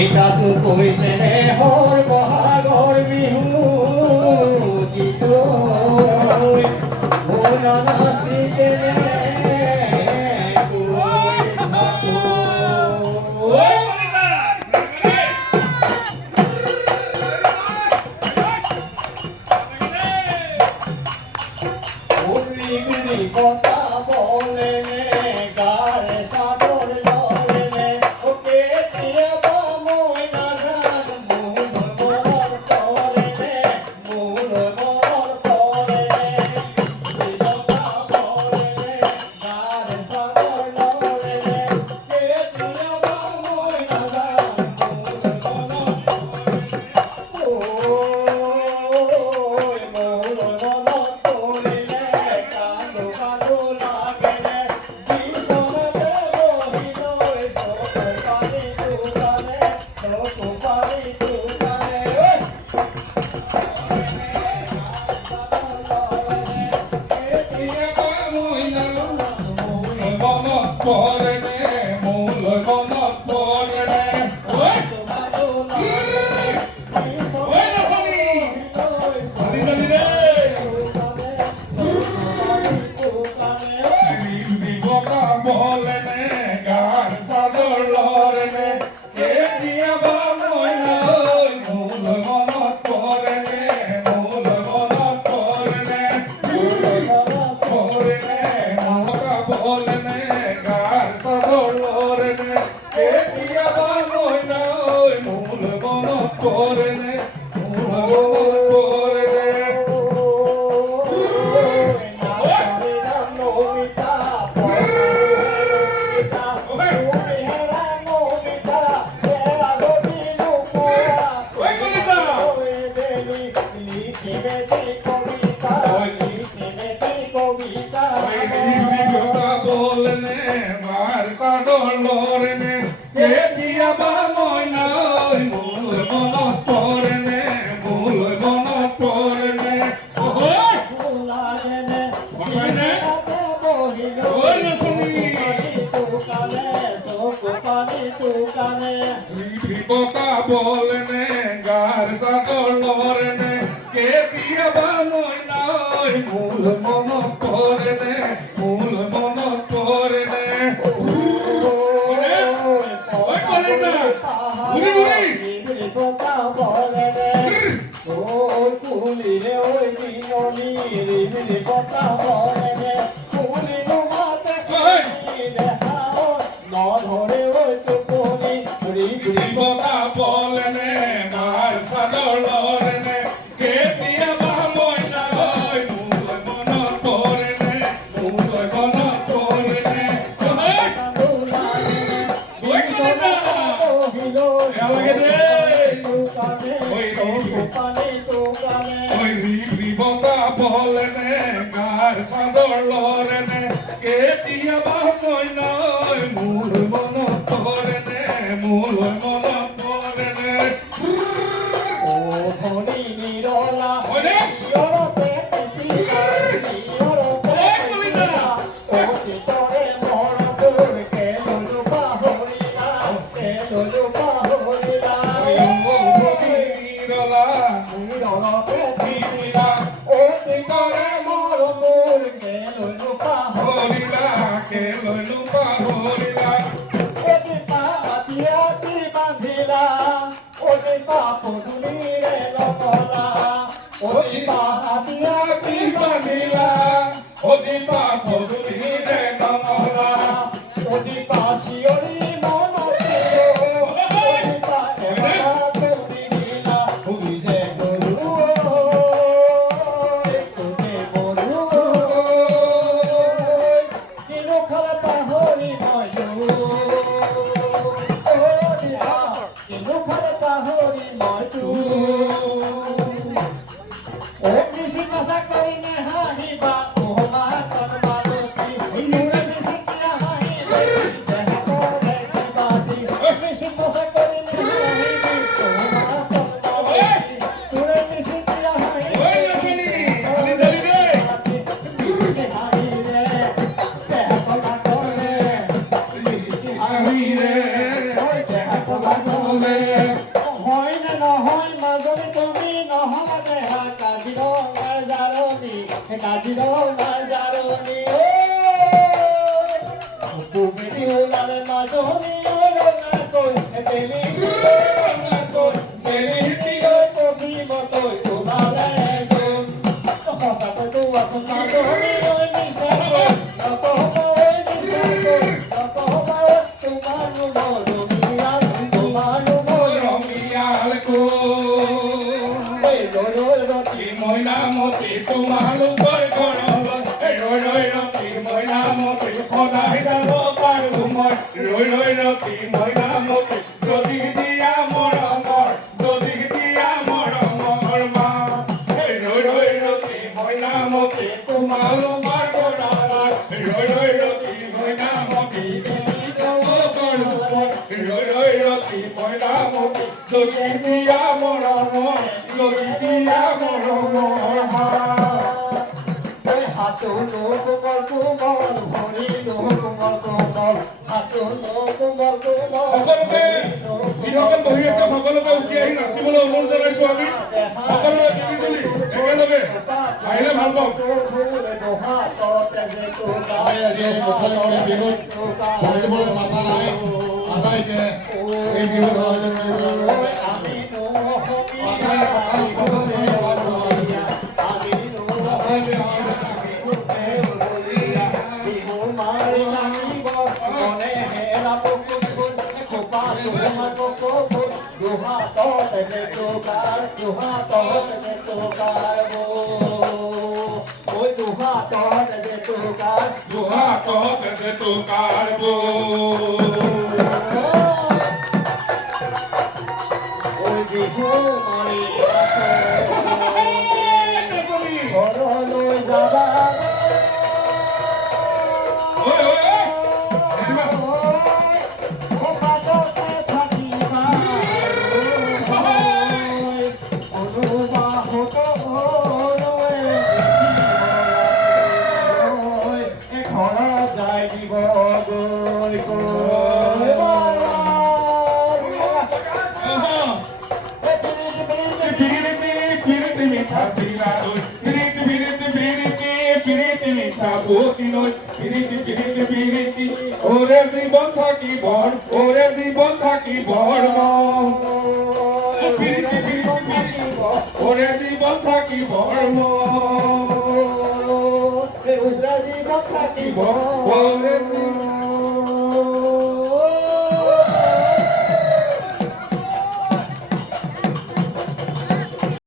এটা তো কইছে রে হর বহাগর বিহু জিতো মোনা নাচিতে কথা বলে গায়ে সাদর জলে ওকে দিয়ে মন নাজান মূল মর করে মূল মর করে কথা বলে গায়ে সাদর জলে কে দিয়ে মন নাজান মূল Boca bolene, garza dolorene, que dia banoi nai, mul mono corene, mul mono corene. Oi colina, uri uri. Boca bolene, oi kuline, oi dinoni, ri boca bolene, kulino mate kuline hao, no dhore oi tukoni. Boca bolene, garza dolorene, que dia banoi nai, mul mono corene, mul mono corene. Oi colina, oi ri boca bolene, garza dolorene, que dia banoi nai, mul mono corene, mul mono corene. Oh, honi nirola, Oye. yoro pe pipila, yoro pe pipila. Oh, chitore mora porque lulu pa horila, lulu pa horila. Nirolo pe pipila, oh, chitore mora porque lulu pa horila, lulu pa horila. Oti pa ati bandila, oti pa poduli re lokola, oti pa ati bandila, odi pa poduli re lokola, oti pa siori mono teo, oti pa emana todila, uje boru, uje boru, sino khala pa hori mayo. Amire, hoy te acompaño. নাজিরো নাজারনি তুমি দিওলার নাজনি না কই তেলি না কই তেলি দিও তুমি মতো তোমারে গুণ কথা তো আপন নাজনি ওই নিশা কত পাওয়ে নিশা কত পাওয়ে তোমার মনো মিয়া তোমার মনো রমিয়াল কো রতি ময়না মতি তোমার উপর গড়ব রই রই রতি ময়না মতি খোদাই দাব পারু মই রই রই রতি ময়না মতি যদি দিয়া মৰমৰ যদি দিয়া মৰমৰ মা রই রই রতি ময়না মতি তোমার মার গড়ার রই রই রতি ময়না মতি রই রই রতি ময়না মতি যদি দিয়া মৰমৰ যদি দিয়া মৰমৰ মা হাতো কোমল কোমল হরি কোমল কোমল হাতো কোমল কোমল সকলোকে যিসকল বহি আছে সকলোকে উঠি আহি নাচিবলৈ অনুৰোধ জনাইছো আমি সকলোকে মিলি জুলি একেলগে আহিলে ভাল পাম দুহা তহতে তোকাৰ বো ওৰে জীবন থাকি বৰ ওৰে জীবন থাকি বৰ ওৰে জীবন থাকি বৰ ওৰে